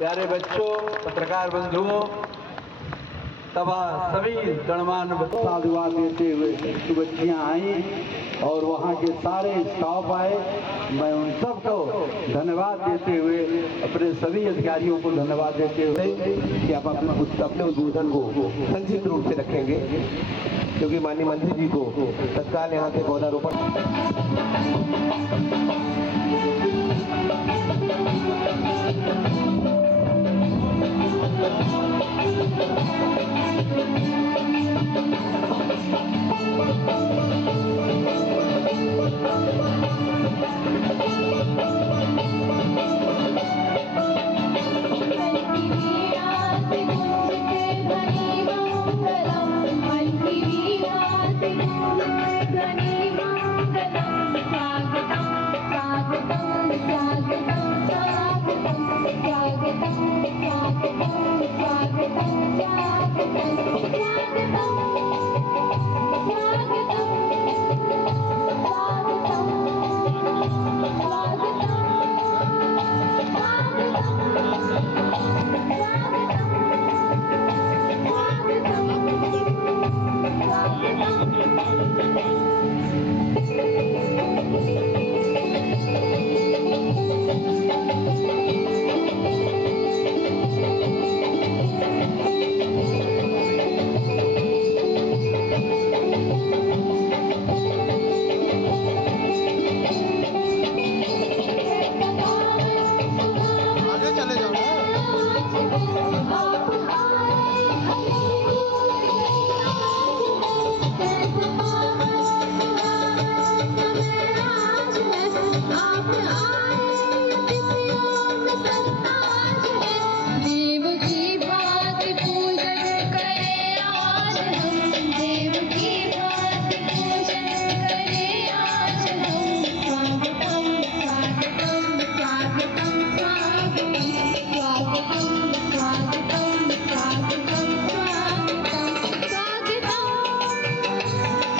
प्यारे बच्चों, पत्रकार बंधुओं, तब सभी गणमान्य साधुवाद देते हुए बच्चियां आई और वहाँ के सारे स्टाफ आए। मैं उन सबको धन्यवाद देते हुए, अपने सभी अधिकारियों को धन्यवाद देते हुए कि आप अपने उद्बोधन को संक्षिप्त रूप से रखेंगे, क्योंकि माननीय मंत्री जी को तत्काल यहाँ से पौधारोपण।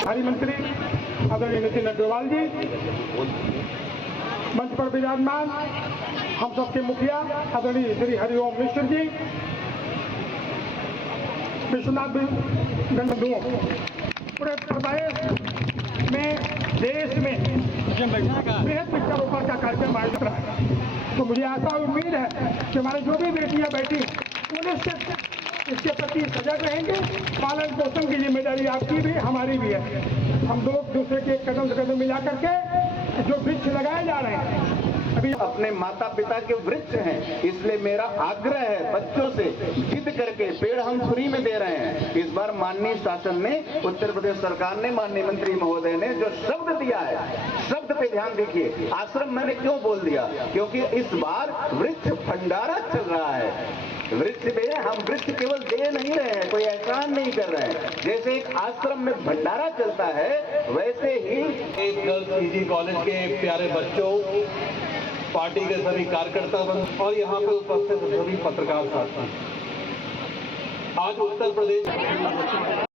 हरी मंत्री आदरणीय नितिन अग्रवाल जी, मंच पर विराजमान हम सबके मुखिया आदरणीय श्री हरिओम मिश्र जी, विश्वनाथ बंधुओं, पूरे प्रदेश में, देश में बृहद वृक्षारोपण का कार्यक्रम आयोजित रहा है। तो मुझे आशा और उम्मीद है कि हमारी जो भी बेटियां बैठी उन्हें इसके प्रति सजग रहेंगे। पालन पोषण की जिम्मेदारी आपकी भी हमारी भी है। हम लोग दूसरे के कदम से कदम मिला करके जो वृक्ष लगाए जा रहे हैं, अभी अपने माता पिता के वृक्ष हैं, इसलिए मेरा आग्रह है बच्चों से जिद करके पेड़ हम फ्री में दे रहे हैं। इस बार माननीय शासन ने, उत्तर प्रदेश सरकार ने, माननीय मंत्री महोदय ने जो शब्द दिया है, शब्द पे ध्यान दीजिए। आश्रम मैंने क्यों बोल दिया, क्योंकि इस बार वृक्ष भंडारा चल रहा है। वृक्ष दे, हम वृक्ष केवल दे नहीं रहे हैं, कोई एहसान नहीं कर रहे हैं। जैसे एक आश्रम में भंडारा चलता है, वैसे ही गर्ल्स पीजी कॉलेज के प्यारे बच्चों, पार्टी के सभी कार्यकर्ता और यहाँ पे उपस्थित सभी पत्रकार साथी, आज उत्तर प्रदेश